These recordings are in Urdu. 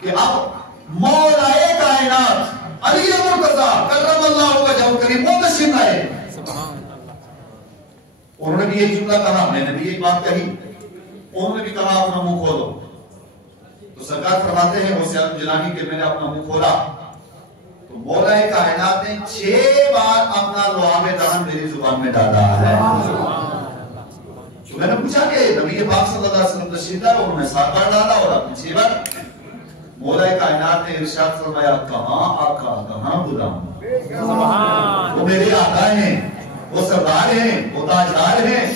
کہ اب مولائے کائنات علی مرتضیٰ کرم اللہ وجہہ کریم وہ تشریف آئے. انہوں نے بھی یہ جملہ کہا, میں نے بھی یہ بات کہی, انہوں نے بھی کہا اپنا منہ کھولو. تو سرکار فرماتے ہیں غوث اعظم جیلانی کہ میں نے اپنا منہ کھولا تو مولائے کائنات نے 6 بار اپنا لعاب دہن میری زبان میں ڈالا ہے. تو میں نے پوچھا کہ نبی پاک صلی اللہ علیہ وسلم تشریف لائے, انہوں نے 7 بار ڈالا اور اپنے 6 بار. مولائے کائنات نے ارشاد فرمایا کہاں آقا کہاں غلام, وہ میرے آقا ہیں, وہ سردار ہیں, وہ تاجدار ہیں,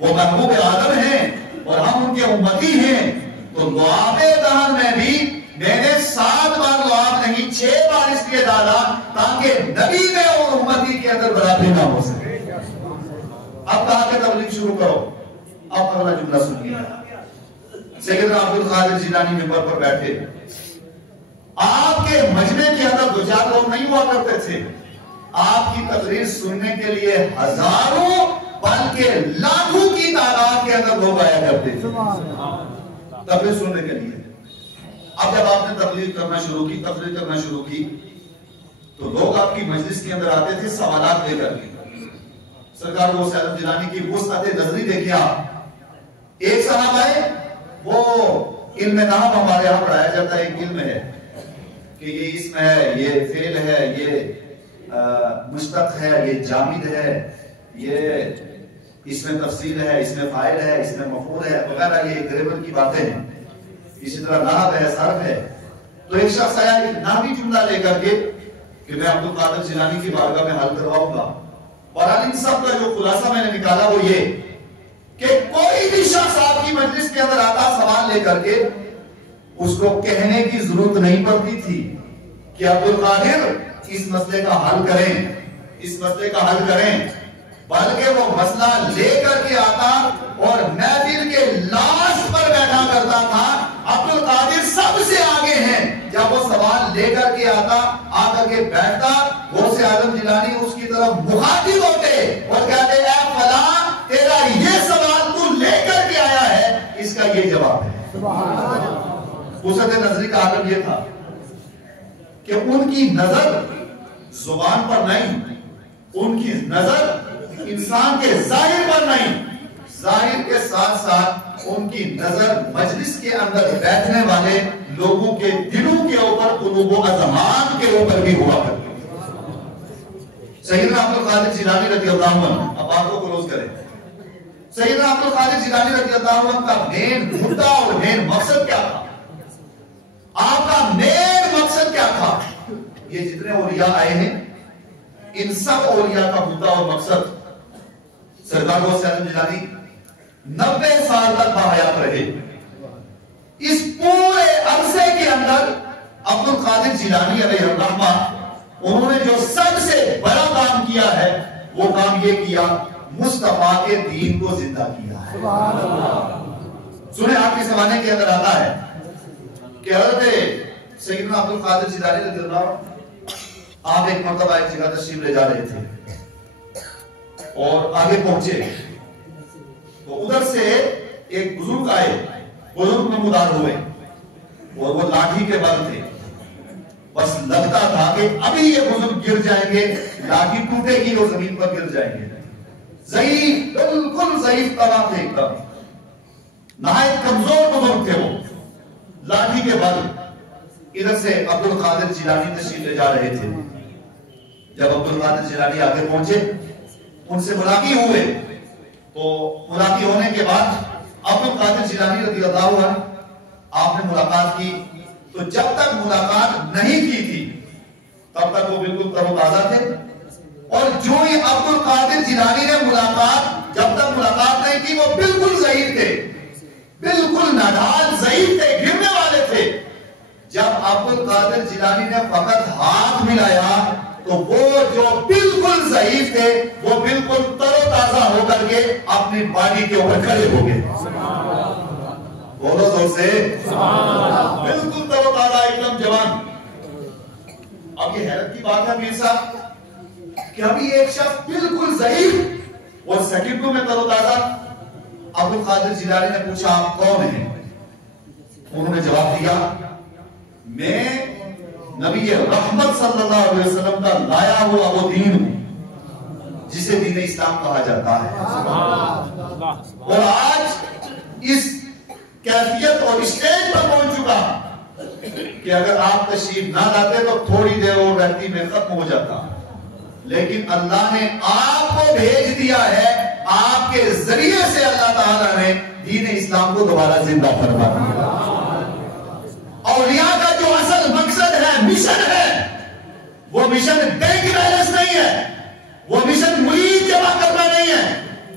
وہ محبوب عالم ہیں اور ہم ان کے امتی ہیں. تو لعاب دہن میں بھی میں نے 7 بار لعاب نہیں 6 بار اس لیے ڈالا تاکہ نبی میں اور امتی کے اندر برابری نہ ہو سکے. اب کہا کہ تبلیغ شروع کرو. اب اگلا جملہ سنیے. سیدنا عبد القادر جیلانی منبر پر بیٹھے, آپ کے مجمع کے اندر 2-4 لوگ نہیں ہوا کرتے تھے, آپ کی تقریر سننے کے لیے ہزاروں بلکہ لاکھوں کی تعداد کے اندر لوگ آیا کرتے تھے تقریر سننے کے لیے. اب جب آپ نے تقریر کرنا شروع کی تو لوگ آپ کی مجلس کے اندر آتے تھے سوالات لے کر کے. سرکار غوث اعظم جیلانی کی وسعت نظری دیکھیں آپ. ایک صاحب آئے, وہ علم نحو ہمارے یہاں پڑھایا جاتا ہے, ایک علم ہے کہ یہ اسم ہے, یہ فعل ہے, یہ مشتق ہے, یہ جامد ہے, یہ اس میں تفصیل ہے, اس میں فاعل ہے, اس میں مفعول ہے وغیرہ, یہ گرامر کی باتیں ہیں. اسی طرح نحو ہے, صرف ہے. تو ایک شخص آیا ایک نحوی جملہ لے کر کے کہ میں عبد القادر جیلانی کی بارگاہ میں حل کرواؤں گا. اور ان سب کا جو خلاصہ میں نے نکالا وہ یہ کہ کوئی بھی شخص آپ کی مجلس کے اندر آتا سوال لے کر کے, اس کو کہنے کی ضرورت نہیں پڑتی تھی کہ عبد القادر اس مسئلے کا حل کریں, اس مسئلے کا حل کریں, بلکہ وہ مسئلہ لے کر کے آتا اور محفل کے لاسٹ پر بیٹھا کرتا تھا. عبد القادر سب سے آگے ہیں. جب وہ سوال لے کر کے آتا, آ کر کے بیٹھتا, غوث اعظم جیلانی اس کی طرف مخاطب ہوتے اور کہتے اے فلاں تیرا یہ سوال تو لے کر کے آیا ہے, اس کا یہ جواب ہے. وسعت نظری کا عالم یہ تھا کہ ان کی نظر زبان پر نہیں, ان کی نظر انسان کے ظاہر پر نہیں, ظاہر کے ساتھ ساتھ ان کی نظر مجلس کے اندر بیٹھنے والے لوگوں کے دلوں کے اوپر, قلوب و اذہان کے اوپر بھی ہوا کرتی. سیدنا عبد القادر جیلانی رضی اللہ عنہ, اب بات کو کلوز کریں. سیدنا عبد القادر جیلانی رضی اللہ عنہ کا مین مدعا اور مین مقصد کیا تھا؟ آپ کا مین مقصد کیا تھا؟ یہ جتنے اولیاء آئے ہیں ان سب اولیاء کا مدعا اور مقصد, سرکار غوث اعظم جیلانی 90 سال تک باحیات رہے. اس پورے عرصے کے اندر عبد القادر جیلانی علیہ الرحمہ انہوں نے جو سب سے بڑا کام کیا ہے وہ کام یہ کیا, مصطفیٰ کے دین کو زندہ کیا ہے. سنیں, آپ کے زمانے کے اندر آتا ہے کہ حضرت سیدنا عبد القادر جیلانی رضی اللہ عنہ آپ ایک مرتبہ ایک جگہ تشریف لے جا رہے تھے اور آگے پہنچے تو ادھر سے ایک بزرگ آئے, بزرگ نمودار ہوئے اور وہ لاٹھی کے بل تھے. بس لگتا تھا کہ ابھی یہ بزرگ گر جائیں گے, لاٹھی ٹوٹے گی اور زمین پر گر جائیں گے. ضعیف, بالکل ضعیف طرح تھے, ایک دم نہایت کمزور بزرگ تھے. وہ لاٹھی کے بل ادھر سے عبد القادر جیلانی تشریف لے جا رہے تھے. جب عبد القادر جیلانی آگے پہنچے, ان سے ملاقات ہوئے, تو ملاقات ہونے کے بعد عبد القادر جیلانی رضی اللہ عنہ آپ نے ملاقات کی. تو جب تک ملاقات نہیں کی تھی تب تک وہ بالکل تر و تازہ تھے, اور جو ہی عبد القادر جیلانی نے ملاقات, جب تک ملاقات نہیں کی وہ بالکل ضعیف تھے, بالکل نادان ضعیف تھے, گرنے والے تھے. جب عبد القادر جیلانی نے فقط ہاتھ ملایا تو وہ جو بالکل ضعیف تھے وہ بالکل تر و تازہ ہو کر کے اپنی باڈی کے اوپر کھڑے ہو گئے. بولو زور سے, بالکل تر و تازہ, ایک دم جوان. اب یہ حیرت کی بات ہے میر صاحب کہ ابھی ایک شخص بالکل ضعیف اور سیکنڈوں میں تر و تازہ. عبد القادر جیلانی نے پوچھا آپ کون ہیں؟ انہوں نے جواب دیا میں نبی رحمت صلی اللہ علیہ وسلم کا لایا ہوا وہ دین ہوں جسے دین اسلام کہا جاتا ہے. اور آج اس کیفیت اور اسٹیج پر پہنچ چکا کہ اگر آپ تشریف نہ لاتے تو تھوڑی دیر اور رہتی میں ختم ہو جاتا. لیکن اللہ نے آپ کو بھیج دیا ہے, آپ کے ذریعے سے اللہ تعالیٰ نے دین اسلام کو دوبارہ زندہ فرما دیا. اولیاء کا جو اصل مقصد ہے, مشن ہے, وہ مشن بینک بیلنس نہیں ہے, وہ مشن مرید جمع کرنا نہیں ہے,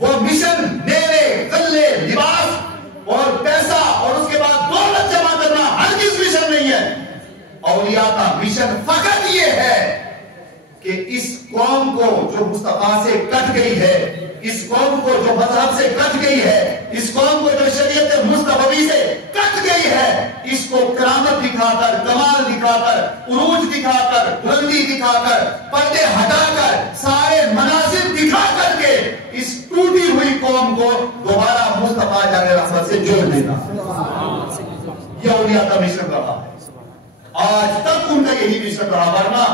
وہ مشن میوے, غلے, لباس اور پیسہ اور اس کے بعد دولت جمع کرنا ہرگز مشن نہیں ہے. اولیاء کا مشن فقط یہ ہے کہ اس قوم کو جو مصطفیٰ سے کٹ گئی ہے, اس قوم کو جو مذہب سے کٹ گئی ہے, اس قوم کو جو شریعت مصطفی سے کٹ گئی ہے, اس کو کرامت دکھا کر, کمال دکھا کر, عروج دکھا کر, بلندی دکھا کر, پردے ہٹا کر, سارے مناظر دکھا کر کے اس ٹوٹی ہوئی قوم کو دوبارہ مصطفیٰ جان رحمت سے جوڑ دینا. یہ اولیاء کا مشن رہا, آج تک ان کا یہی مشن رہا. ورنہ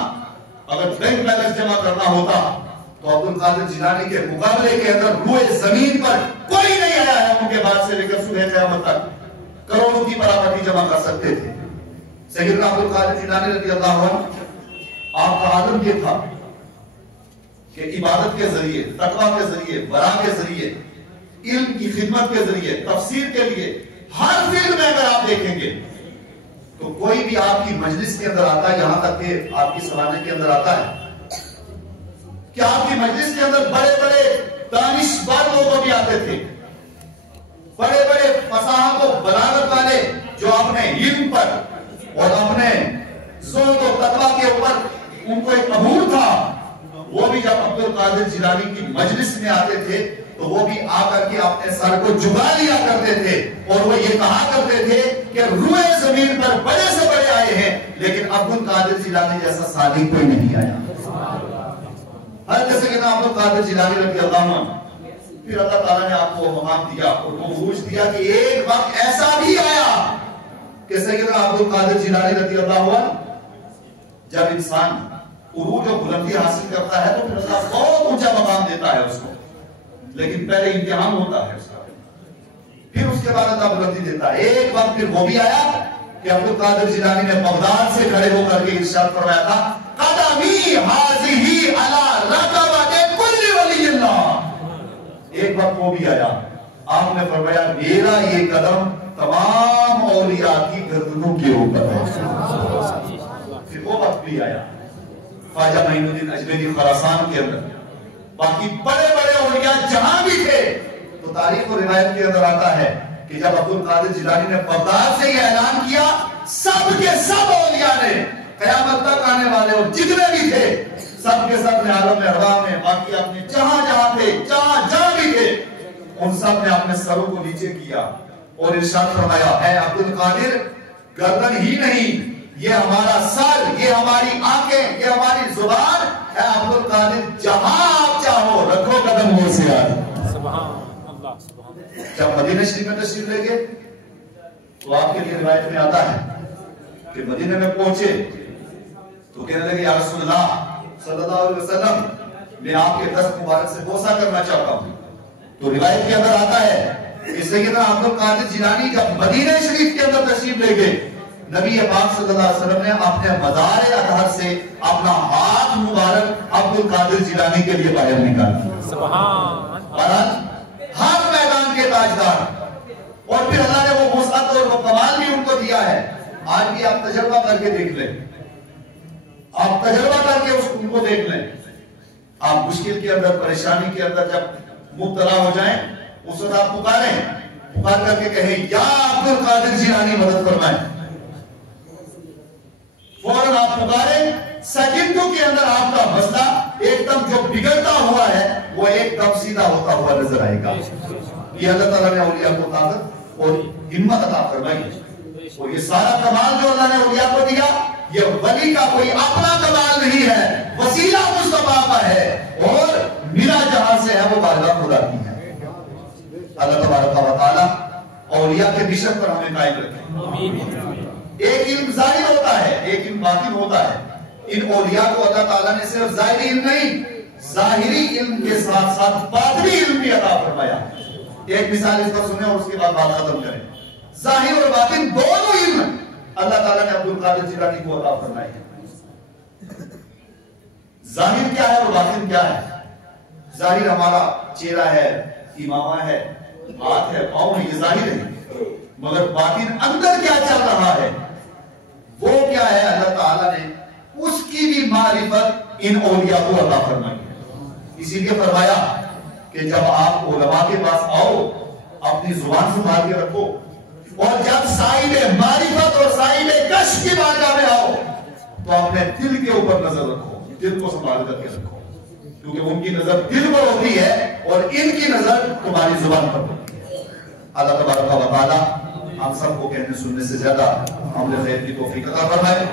اگر بینک بیلنس جمع کرنا ہوتا تو عبد القادر جیلانی کے مقابلے کے اندر روئے زمین پر کوئی نہیں آیا ہے ان کے بعد سے لے کر صبح قیامت تک کروڑوں کی پراپرٹی جمع کر سکتے تھے. سیدنا عبد القادر جیلانی رضی اللہ عنہ, آپ کا عالم یہ تھا کہ عبادت کے ذریعے, تقویٰ کے ذریعے, ورع کے ذریعے, علم کی خدمت کے ذریعے, تفسیر کے لیے ہر فیلڈ میں اگر آپ دیکھیں گے تو کوئی بھی آپ کی مجلس کے اندر آتا ہے, یہاں تک کہ آپ کی سوانح کے اندر آتا ہے کہ آپ کی مجلس کے اندر بڑے بڑے دانشور لوگ بھی آتے تھے, بڑے بڑے فصاحت و بلاغت والے جو اپنے علم پر اور اپنے زہد و تقویٰ کے اوپر ان کو ایک عبور تھا, وہ بھی جب عبد القادر جیلانی کی مجلس میں آتے تھے تو وہ بھی آ کر کے اپنے سر کو جھکا لیا کرتے تھے اور وہ یہ کہا کرتے تھے کہ روئے زمین پر بڑے سے بڑے آئے ہیں لیکن عبد القادر جیلانی جیسا صالح کوئی نہیں آیا. حضرت سیدنا عبد القادر جیلانی رضی اللہ عنہ, پھر اللہ تعالیٰ نے آپ کو مقام دیا اور وہ عروج دیا کہ ایک وقت ایسا بھی آیا کہ سیدنا عبد القادر جیلانی رضی اللہ عنہ جب انسان عروج و بلندی حاصل کرتا ہے تو پھر اللہ بہت اونچا مقام دیتا ہے اس کو, لیکن پہلے امتحان ہوتا ہے اس کا, پھر اس کے بعد اللہ بلندی دیتا ہے. ایک وقت پھر وہ بھی آیا کہ عبد القادر جیلانی نے بغداد سے کھڑے ہو کر کے ارشاد فرمایا تھا, قدمی ہاذہی علی رکبۃ کل ولی اللہ. ایک وقت وہ بھی آیا, آپ نے فرمایا میرا یہ قدم تمام اولیاء کی گردنوں کے اوپر ہے. پھر وہ وقت بھی آیا خواجہ معین الدین اجمیری خراسان کے اندر, باقی بڑے بڑے اولیاء جہاں بھی تھے تو تاریخ و روایت کے اندر آتا ہے کہ جب عبد القادر جیلانی نے بغداد سے یہ اعلان کیا, سب کے سب اولیاء نے قیامت تک آنے والے اور جتنے بھی تھے سب کے سب نے عالم ارواح میں, باقی اپنے جہاں جہاں تھے, جہاں بھی تھے, ان سب نے اپنے سروں کو نیچے کیا اور ارشاد فرمایا, اے عبد القادر گردن ہی نہیں, یہ ہمارا سر, یہ ہماری آنکھیں, یہ ہماری زبان, اے عبد القادر جہاں آپ چاہو رکھو قدم ہو سے آج. جب مدینہ شریف میں تشریف لے گئے تو آپ کے لیے روایت میں آتا ہے کہ مدینہ میں پہنچے تو کہنے لگے یا رسول اللہ صلی اللہ علیہ وسلم, میں آپ کے دست مبارک سے بوسہ کرنا چاہتا ہوں. تو روایت کے اندر آتا ہے کہ سیدنا عبد القادر جیلانی جب مدینہ شریف کے اندر تشریف لے گئے, نبی پاک صلی اللہ علیہ وسلم نے اپنے مزار اطہر سے اپنا ہاتھ مبارک عبد القادر جیلانی کے لیے باہر نکالا. سبحان, ہر میدان کے تاجدار, اور پھر اللہ نے وہ وسعت اور وہ کمال بھی ان کو دیا ہے. آج بھی آپ تجربہ کر کے دیکھ لیں, آپ تجربہ کر کے ان کو دیکھ لیں. آپ مشکل کے اندر, پریشانی کے اندر جب مبتلا ہو جائیں, اس وقت آپ پکاریں, پکار کر کے کہیں یا عبد القادر جیلانی مدد فرمائیں. فوراً آپ پکاریں, سیکنڈوں کے اندر آپ کا مسئلہ ایک دم جو بگڑتا ہوا ہے وہ ایک دم سیدھا ہوتا ہوا نظر آئے گا. یہ اللہ تعالیٰ نے اولیاء کو طاقت اور ہمت عطا فرمائی ہے. اور یہ سارا کمال جو اللہ نے اولیاء کو دیا, یہ ولی کا کوئی اپنا کمال نہیں ہے, وسیلہ مصطفیٰ کا ہے, اور میرا جہاں سے ہے وہ بارگاہ خدا کی ہے. اللہ تبارک و تعالیٰ اولیاء کے مشن پر ہمیں قائم رکھے. ایک علم ظاہر ہوتا لیکن باطن ہوتا ہے. ان اولیاء کو اللہ تعالیٰ نے صرف ظاہری علم نہیں، ظاہری علم کے ساتھ ساتھ باطنی علم بھی عطا فرمایا. ایک مثال اس پر سنیں اور اس کے بعد بات ختم کریں. ظاہر اور باطن دونوں علم اللہ تعالیٰ نے عبد القادر جیلانی کو عطا فرمائے ہیں. ظاہر کیا ہے اور باطن کیا ہے؟ ظاہر ہمارا چہرہ ہے، امامہ ہے، ہاتھ ہے، پاؤں ہے، یہ ظاہر ہے. مگر باطن اندر کیا چل رہا ہے وہ کیا ہے؟ اللہ تعالیٰ نے اس کی بھی معرفت ان اولیاء کو عطا فرمائی ہے. اسی لیے فرمایا کہ جب آپ علماء کے پاس آؤ اپنی زبان سنبھال کے رکھو، اور جب صاحب معرفت اور صاحب کشف کی بارگاہ میں آؤ تو اپنے دل کے اوپر نظر رکھو، دل کو سنبھال کر کے رکھو، کیونکہ ان کی نظر دل پر ہوتی ہے اور ان کی نظر تمہاری زبان پر ہوتی ہے. اللہ تبارک و تعالی ہم سب کو کہنے سننے سے زیادہ عمل خیر کی توفیق عطا فرمائے.